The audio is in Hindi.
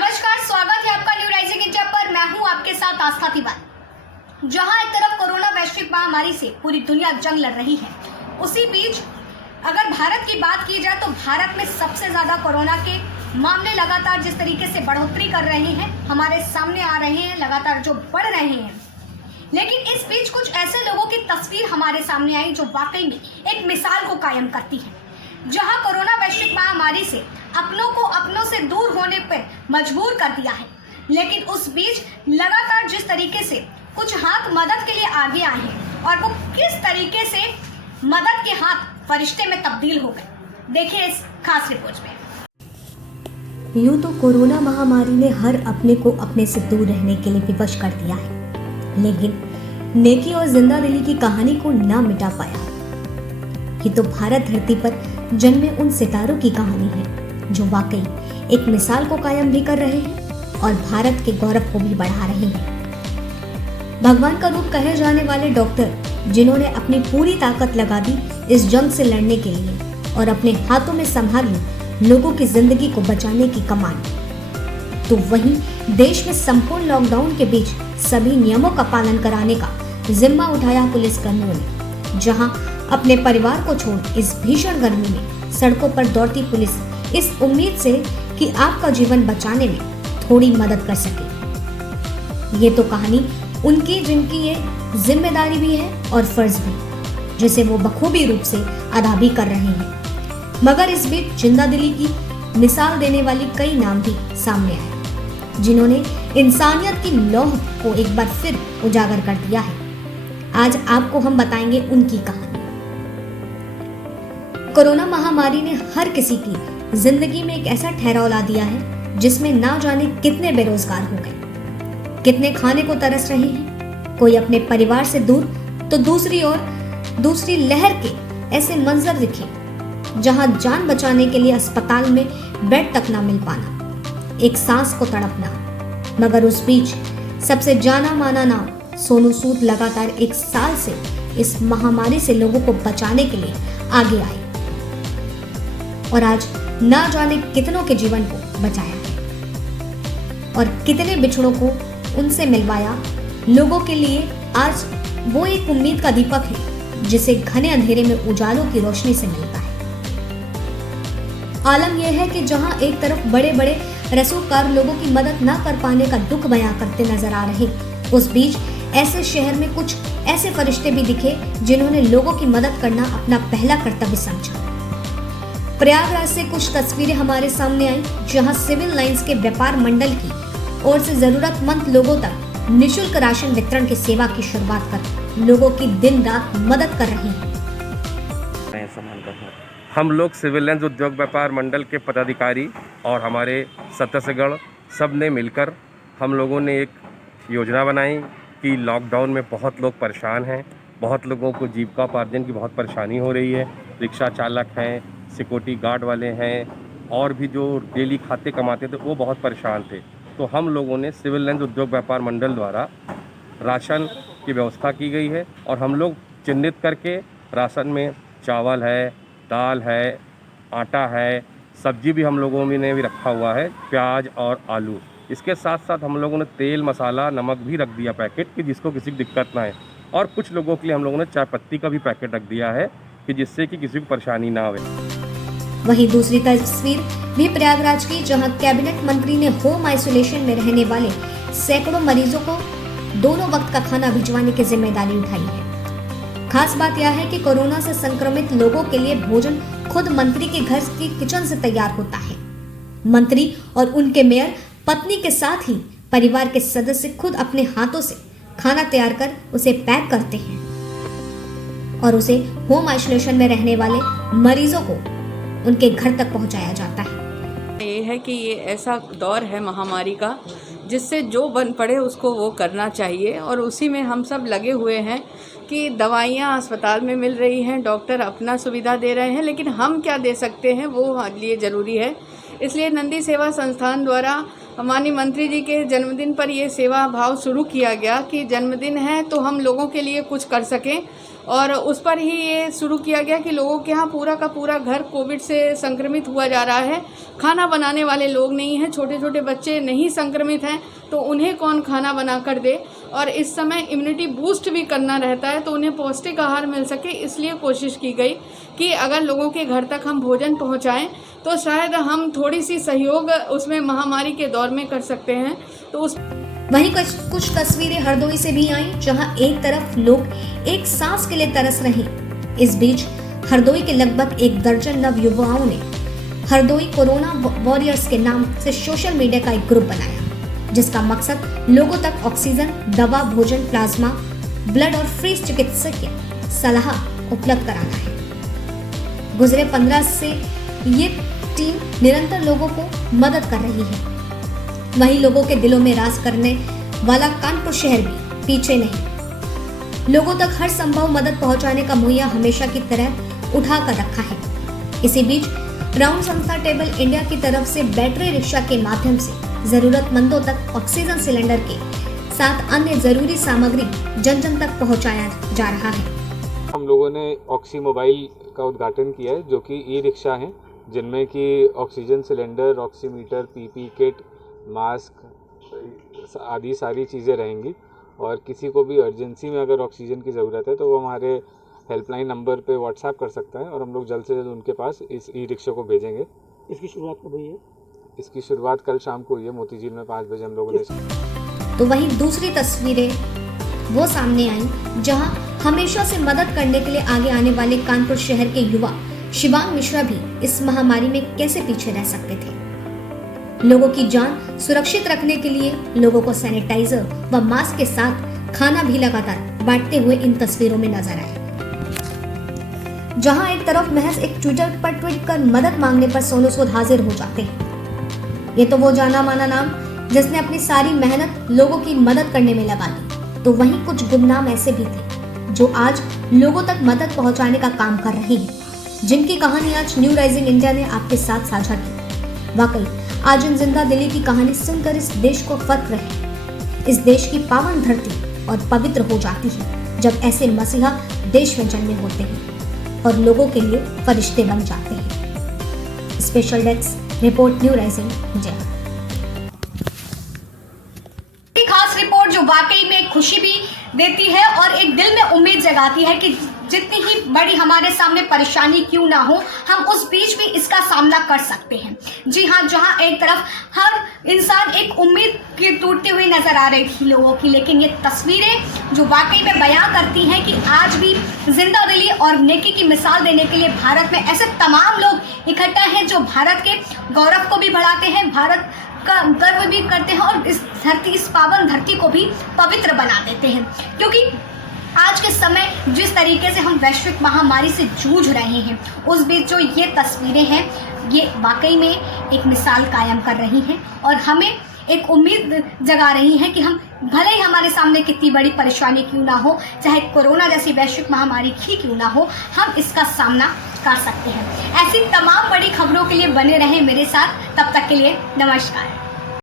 नमस्कार, स्वागत है आपका न्यू राइजिंग इंडिया पर। मैं हूं आपके साथ आस्था तिवारी। जहां एक तरफ कोरोना वैश्विक महामारी से पूरी दुनिया जंग लड़ रही है, उसी बीच अगर भारत की बात की जाए तो भारत में सबसे ज्यादा कोरोना के मामले लगातार जिस तरीके से बढ़ोतरी कर रहे हैं, हमारे सामने आ रहे हैं, लगातार जो बढ़ रहे हैं। लेकिन इस बीच कुछ ऐसे लोगों की तस्वीर हमारे सामने आई जो वाकई में एक मिसाल को कायम करती है। जहां कोरोना वैश्विक महामारी से अपनों को अपनों से दूर होने पर मजबूर कर दिया है, लेकिन उस बीच लगातार जिस तरीके से कुछ हाथ मदद के लिए आगे आए हैं और वो किस तरीके से मदद के हाथ फरिश्ते में तब्दील हो गए, देखिए इस खास रिपोर्ट में। यूं तो कोरोना महामारी ने हर अपने को अपने से दूर रहने के लिए विवश कर दिया है, लेकिन नेकी और जिंदा दिली की कहानी को ना मिटा पाया। ये तो भारत धरती पर जन्मे उन सितारों की कहानी है जो वाकई एक मिसाल को कायम भी कर रहे हैं और भारत के गौरव को भी बढ़ा रहे हैं। भगवान का रूप कहे जाने वाले डॉक्टर, जिन्होंने अपनी पूरी ताकत लगा दी इस जंग से लड़ने के लिए और अपने हाथों में संभाल ली लोगों की जिंदगी को बचाने की कमान, तो वहीं देश में संपूर्ण लॉकडाउन के बीच सभी नियमों का पालन कराने का जिम्मा उठाया पुलिसकर्मियों ने। जहां अपने परिवार को छोड़ इस भीषण गर्मी में सड़कों पर दौड़ती पुलिस इस उम्मीद से कि आपका जीवन बचाने में थोड़ी मदद कर सके। ये तो कहानी उनकी जिनकी ये जिम्मेदारी भी है और फर्ज भी, जिसे वो बखूबी रूप से अदा भी कर रहे हैं। मगर इस बीच जिंदा दिली की मिसाल देने वाली कई नाम भी सामने आए, जिन्होंने इंसानियत की लौह को एक बार फिर उजागर कर दिया है। आज आपको हम बताएंगे उनकी कहानी। कोरोना महामारी ने हर किसी की जिंदगी में एक ऐसा ठहराव ला दिया है जिसमें ना जाने कितने बेरोजगार हो गए, कितने खाने को तरस रहे हैं, कोई अपने परिवार से दूर, तो दूसरी ओर दूसरी लहर के ऐसे मंजर दिखे जहां जान बचाने के लिए अस्पताल में बेड तक ना मिल पाना, एक सांस को तड़पना। मगर उस बीच सबसे जाना माना नाम सोनू सूद लगातार एक साल से इस महामारी से लोगों को बचाने के लिए आगे आए और आज ना जाने कितनों के जीवन को बचाया है और कितने बिछड़ों को उनसे मिलवाया। लोगों के लिए आज वो एक उम्मीद का दीपक है जिसे घने अंधेरे में उजालों की रोशनी से मिलता है। आलम यह है कि जहां एक तरफ बड़े बड़े रसूखदार लोगों की मदद ना कर पाने का दुख बयां करते नजर आ रहे, उस बीच ऐसे शहर में कुछ ऐसे फरिश्ते भी दिखे जिन्होंने लोगों की मदद करना अपना पहला कर्तव्य समझा। प्रयागराज से कुछ तस्वीरें हमारे सामने आई जहां सिविल लाइंस के व्यापार मंडल की ओर से जरूरतमंद लोगों तक निशुल्क राशन वितरण की सेवा की शुरुआत कर लोगों की दिन रात मदद कर रहे हैं। हम लोग सिविल लाइंस उद्योग व्यापार मंडल के पदाधिकारी और हमारे सदस्यगण सब ने मिलकर हम लोगों ने एक योजना बनाई कि लॉकडाउन में बहुत लोग परेशान हैं, बहुत लोगों को जीविकोपार्जन की बहुत परेशानी हो रही है। रिक्शा चालक हैं, सिक्योरिटी गार्ड वाले हैं और भी जो डेली खाते कमाते थे वो बहुत परेशान थे। तो हम लोगों ने सिविल लाइंस उद्योग व्यापार मंडल द्वारा राशन की व्यवस्था की गई है और हम लोग चिन्हित करके राशन में चावल है, दाल है, आटा है, सब्जी भी हम लोगों ने भी रखा हुआ है, प्याज और आलू। इसके साथ साथ हम लोगों ने तेल, मसाला, नमक भी रख दिया पैकेट कि जिसको किसी की दिक्कत ना है। और कुछ लोगों के लिए हम लोगों ने चाय पत्ती का भी पैकेट रख दिया है कि जिससे कि किसी को परेशानी ना आवे। वहीं दूसरी तस्वीर भी प्रयागराज की, जहां कैबिनेट मंत्री ने होम आइसोलेशन में रहने वाले सैकड़ों मरीजों को दोनों वक्त का खाना भिजवाने की जिम्मेदारी उठाई है। खास बात यह है कि कोरोना से संक्रमित लोगों के लिए भोजन खुद मंत्री के घर की किचन से तैयार होता है। मंत्री और उनके मेयर पत्नी के साथ ही परिवार के सदस्य खुद अपने हाथों से खाना तैयार कर उसे पैक करते हैं और उसे होम आइसोलेशन में रहने वाले मरीजों को उनके घर तक पहुंचाया जाता है। ये है कि ये ऐसा दौर है महामारी का जिससे जो बन पड़े उसको वो करना चाहिए और उसी में हम सब लगे हुए हैं कि दवाइयाँ अस्पताल में मिल रही हैं, डॉक्टर अपना सुविधा दे रहे हैं, लेकिन हम क्या दे सकते हैं वो लिए ज़रूरी है। इसलिए नंदी सेवा संस्थान द्वारा माननीय मंत्री जी के जन्मदिन पर ये सेवा भाव शुरू किया गया कि जन्मदिन है तो हम लोगों के लिए कुछ कर सकें, और उस पर ही ये शुरू किया गया कि लोगों के यहाँ पूरा का पूरा घर कोविड से संक्रमित हुआ जा रहा है। खाना बनाने वाले लोग नहीं हैं, छोटे छोटे बच्चे नहीं संक्रमित हैं, तो उन्हें कौन खाना बना कर दे। और इस समय इम्यूनिटी बूस्ट भी करना रहता है, तो उन्हें पौष्टिक आहार मिल सके, इसलिए कोशिश की गई कि अगर लोगों के घर तक हम भोजन पहुँचाएँ तो शायद हम थोड़ी सी सहयोग उसमें महामारी के दौर में कर सकते हैं। तो उस वहीं कुछ तस्वीरें हरदोई से भी आईं, जहां एक तरफ लोग एक सांस के लिए तरस रहे। इस बीच हरदोई के लगभग 1 दर्जन नव युवाओं ने हरदोई कोरोना वॉरियर्स के नाम से सोशल मीडिया का एक ग्रुप बनाया, जिसका मकसद लोगों तक ऑक्सीजन, दवा, भोजन, प्लाज्मा, ब्लड और फ्री चिकित्सकीय सलाह उपलब्ध कराना है। गुजरे 15 से ये टीम निरंतर लोगों को मदद कर रही है। वहीं लोगों के दिलों में राज करने वाला कानपुर शहर भी पीछे नहीं, लोगों तक हर संभव मदद पहुंचाने का मुहैया हमेशा की तरह उठा कर रखा है। इसी बीच राउंड संस्था टेबल इंडिया की तरफ से बैटरी रिक्शा के माध्यम से जरूरतमंदों तक ऑक्सीजन सिलेंडर के साथ अन्य जरूरी सामग्री जन जन तक पहुंचाया जा रहा है। हम लोगों ने ऑक्सी मोबाइल का उद्घाटन किया है, जो कि ई रिक्शा हैं, जिनमें कि oxygen cylinder, oximeter, PP kit, mask आदि सारी चीज़ें रहेंगी। और किसी को भी अर्जेंसी में अगर ऑक्सीजन की ज़रूरत है तो वो हमारे हेल्पलाइन नंबर पे व्हाट्सएप कर सकता है, और हम लोग जल्द से जल्द उनके पास इस ई रिक्शा को भेजेंगे। इसकी शुरुआत कब हुई है? इसकी शुरुआत कल शाम को हुई है, मोती झील में 5 बजे हम लोगों ने। तो वहीं दूसरी तस्वीरें वो सामने आई, जहां हमेशा से मदद करने के लिए आगे आने वाले कानपुर शहर के युवा शिवांग मिश्रा भी इस महामारी में कैसे पीछे रह सकते थे। लोगों की जान सुरक्षित रखने के लिए लोगों को सैनिटाइजर व मास्क के साथ खाना भी लगातार बांटते हुए इन तस्वीरों में नजर आए। जहां एक तरफ महज एक ट्विटर पर ट्वीट कर मदद मांगने पर सोनू सूद हाजिर हो जाते हैं। ये तो वो जाना माना नाम जिसने अपनी सारी मेहनत लोगों की मदद करने में लगा दी। तो वहीं कुछ गुमनाम ऐसे भी थे जो आज लोगों तक मदद पहुंचाने का काम कर रहे हैं, जिनकी कहानी आज न्यू राइजिंग इंडिया ने आपके साथ साझा की। वाकई आज इन जिंदा दिली की कहानी सुनकर इस देश को फक्र है। इस देश की पावन धरती और पवित्र हो जाती है जब ऐसे मसीहा देश में जन्मे होते हैं और लोगों के लिए फरिश्ते बन जाते हैं। Special desk report, new rising India. खास रिपोर्ट जो वाकई में खुशी भी देती है और एक दिल में उम्मीद जगाती है कि जितनी ही बड़ी हमारे सामने परेशानी क्यों ना हो, हम उस बीच भी इसका सामना कर सकते हैं। जी हाँ, जहाँ एक तरफ हर इंसान एक उम्मीद की टूटती हुई नजर आ रही थी लोगों की, लेकिन ये तस्वीरें जो वाकई में बयां करती हैं कि आज भी जिंदा दिली और नेकी की मिसाल देने के लिए भारत में ऐसे तमाम लोग इकट्ठा हैं जो भारत के गौरव को भी बढ़ाते हैं, भारत का गर्व भी करते हैं और इस धरती, इस पावन धरती को भी पवित्र बना देते हैं। क्योंकि आज के समय जिस तरीके से हम वैश्विक महामारी से जूझ रहे हैं, उस बीच जो ये तस्वीरें हैं, ये वाकई में एक मिसाल कायम कर रही हैं और हमें एक उम्मीद जगा रही हैं कि हम भले ही हमारे सामने कितनी बड़ी परेशानी क्यों ना हो, चाहे कोरोना जैसी वैश्विक महामारी ही क्यों ना हो, हम इसका सामना कर सकते हैं। ऐसी तमाम बड़ी खबरों के लिए बने रहें मेरे साथ। तब तक के लिए नमस्कार।